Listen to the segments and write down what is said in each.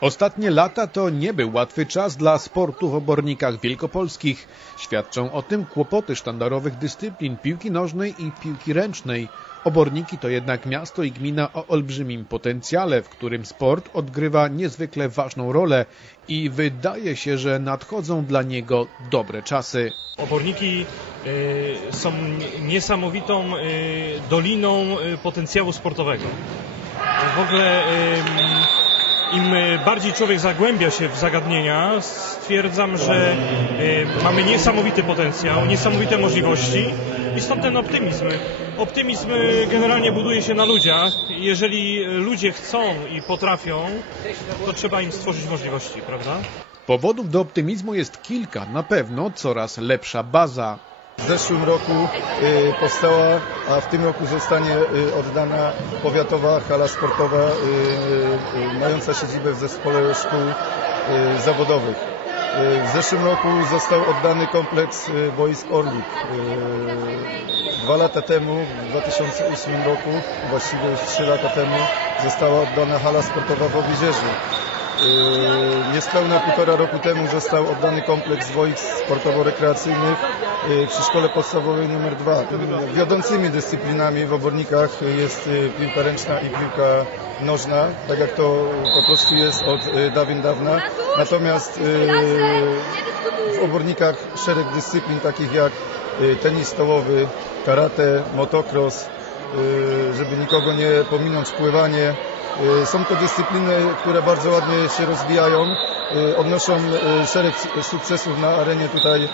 Ostatnie lata to nie był łatwy czas dla sportu w obornikach wielkopolskich. Świadczą o tym kłopoty sztandarowych dyscyplin piłki nożnej i piłki ręcznej. Oborniki to jednak miasto i gmina o olbrzymim potencjale, w którym sport odgrywa niezwykle ważną rolę i wydaje się, że nadchodzą dla niego dobre czasy. Oborniki y, są niesamowitą y, doliną y, potencjału sportowego. W ogóle im bardziej człowiek zagłębia się w zagadnienia, stwierdzam, że mamy niesamowity potencjał, niesamowite możliwości i stąd ten optymizm. Optymizm generalnie buduje się na ludziach. Jeżeli ludzie chcą i potrafią, to trzeba im stworzyć możliwości, prawda? Powodów do optymizmu jest kilka, na pewno coraz lepsza baza. W zeszłym roku y, powstała, a w tym roku zostanie y, oddana powiatowa hala sportowa y, mająca siedzibę w zespole szkół zawodowych. W zeszłym roku został oddany kompleks boisk Orlik. Dwa lata temu, w 2008 roku, właściwie już trzy lata temu, została oddana hala sportowa w Obizierzu. Yy, niespełna półtora roku temu został oddany kompleks boisk sportowo-rekreacyjnych yy, przy szkole podstawowej nr 2. Wiodącymi dyscyplinami w obornikach jest yy, piłka ręczna i piłka nożna, tak jak to po prostu jest od dawien dawna. Natomiast w obornikach szereg dyscyplin takich jak tenis stołowy, karate, motocross, żeby nikogo nie pominąć, pływanie, Y, są to dyscypliny, które bardzo ładnie się rozwijają, y, odnoszą y, szereg sukcesów na arenie tutaj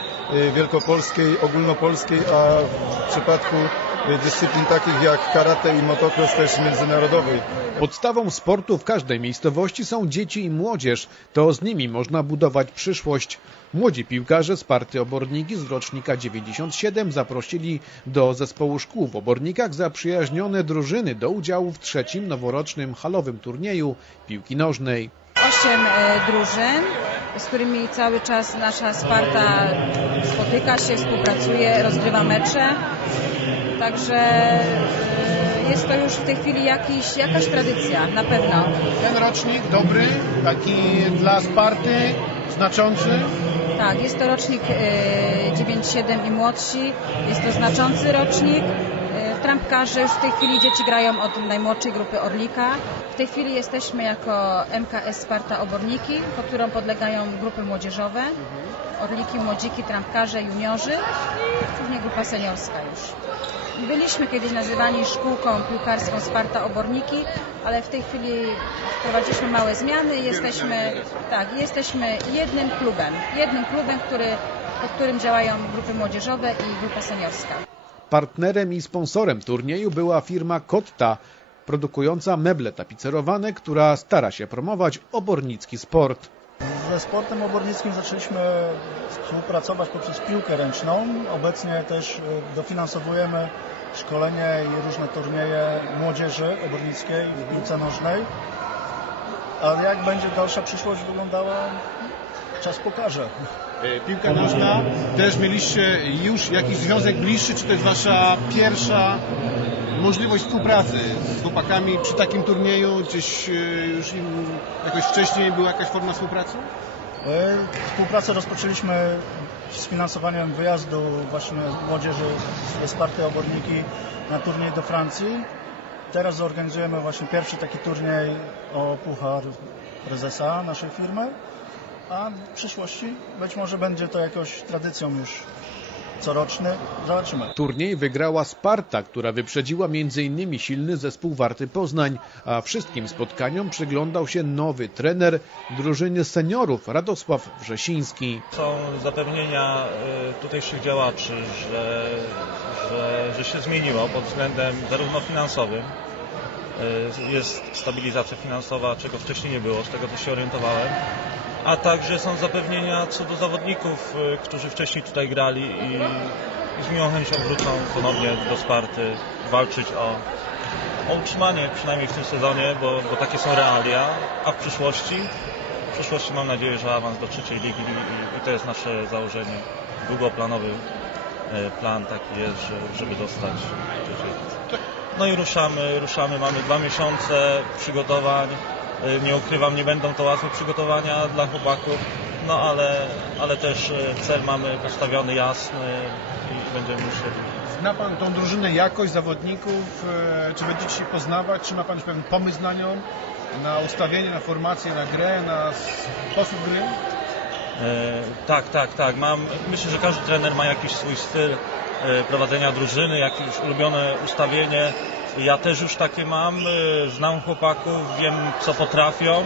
wielkopolskiej, ogólnopolskiej, a w przypadku dyscyplin takich jak karate i motocross też międzynarodowej. Podstawą sportu w każdej miejscowości są dzieci i młodzież. To z nimi można budować przyszłość. Młodzi piłkarze z partii Oborniki z rocznika 97 zaprosili do zespołu szkół w Obornikach zaprzyjaźnione drużyny do udziału w trzecim noworocznym halowym turnieju piłki nożnej. Osiem e, drużyn, z którymi cały czas nasza Sparta spotyka się, współpracuje, rozgrywa mecze. Także e, jest to już w tej chwili jakiś, jakaś tradycja, na pewno. Ten rocznik dobry, taki dla Sparty, znaczący. Tak, jest to rocznik 97 i młodsi. Jest to znaczący rocznik. Trampkarze już w tej chwili dzieci grają od najmłodszej grupy Orlika. W tej chwili jesteśmy jako MKS Sparta Oborniki, pod którą podlegają grupy młodzieżowe. Orliki, młodziki, trampkarze, juniorzy i później grupa seniorska już. Byliśmy kiedyś nazywani szkółką piłkarską Sparta Oborniki, ale w tej chwili wprowadziliśmy małe zmiany. Jesteśmy, tak, jesteśmy jednym klubem. Jednym klubem, który, pod którym działają grupy młodzieżowe i grupa seniorska. Partnerem i sponsorem turnieju była firma Kotta, produkująca meble tapicerowane, która stara się promować obornicki sport. Ze sportem obornickim zaczęliśmy współpracować poprzez piłkę ręczną. Obecnie też e, dofinansowujemy szkolenie i różne turnieje młodzieży obornickiej w piłce nożnej. A jak będzie dalsza przyszłość wyglądała, czas pokaże. E, piłka nożna, też mieliście już jakiś związek bliższy, czy to jest wasza pierwsza możliwość współpracy z chłopakami przy takim turnieju? Gdzieś e, już im jakoś wcześniej była jakaś forma współpracy? E, współpracę rozpoczęliśmy z finansowaniem wyjazdu właśnie młodzieży z Sparty Oborniki na turniej do Francji. Teraz zorganizujemy właśnie pierwszy taki turniej o puchar prezesa naszej firmy a w przyszłości być może będzie to jakąś tradycją już coroczny. Zobaczymy. Turniej wygrała Sparta, która wyprzedziła m.in. silny zespół Warty Poznań, a wszystkim spotkaniom przyglądał się nowy trener drużyny seniorów Radosław Wrzesiński. Są zapewnienia y, tutejszych działaczy, że, że, że się zmieniło pod względem zarówno finansowym, y, jest stabilizacja finansowa, czego wcześniej nie było, z tego co się orientowałem, a także są zapewnienia co do zawodników, y, którzy wcześniej tutaj grali i, z miłą chęcią wrócą ponownie do Sparty walczyć o, o utrzymanie przynajmniej w tym sezonie, bo, bo takie są realia, a w przyszłości? W przyszłości mam nadzieję, że awans do trzeciej ligi i, i to jest nasze założenie. Długoplanowy y, plan taki jest, żeby dostać No i ruszamy, ruszamy, mamy dwa miesiące przygotowań Nie ukrywam, nie będą to łatwe przygotowania dla chłopaków, no ale, ale też y, cel mamy postawiony jasny i będziemy musieli. Zna Pan tą drużynę, jakość zawodników? e, Czy będziecie się poznawać? Czy ma Pan już pewien pomysł na nią? Na ustawienie, na formację, na grę, na sposób gry? E, Tak, tak, tak. Mam, myślę, że każdy trener ma jakiś swój styl e, prowadzenia drużyny, jakieś ulubione ustawienie. Ja też już takie mam. e, Znam chłopaków, wiem co potrafią,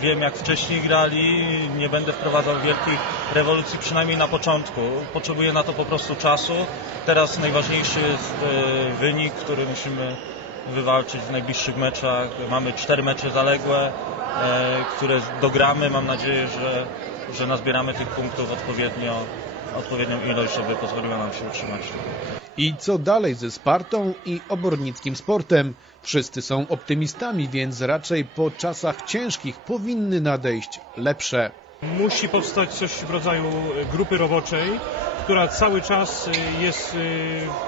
wiem jak wcześniej grali. Nie będę wprowadzał wielkich rewolucji, przynajmniej na początku. Potrzebuję na to po prostu czasu. Teraz najważniejszy jest wynik, który musimy wywalczyć w najbliższych meczach. Mamy cztery mecze zaległe, które dogramy. Mam nadzieję, że, że nazbieramy tych punktów odpowiednio, odpowiednią ilość, żeby pozwoliła nam się utrzymać. I co dalej ze Spartą i obornickim sportem? Wszyscy są optymistami, więc raczej po czasach ciężkich powinny nadejść lepsze. Musi powstać coś w rodzaju grupy roboczej, która cały czas e, jest e,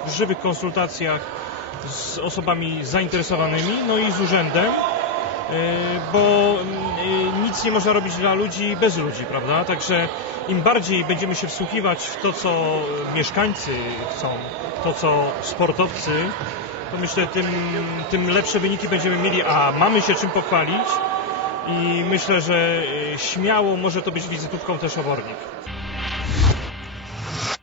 w żywych konsultacjach z osobami zainteresowanymi, no i z urzędem, bo mm, e, nic nie można robić dla ludzi bez ludzi, prawda? Także im bardziej będziemy się wsłuchiwać w to, co mieszkańcy chcą, to, co sportowcy, to myślę, tym, tym lepsze wyniki będziemy mieli, a mamy się czym pochwalić i myślę, że e, śmiało może to być wizytówką też obornik.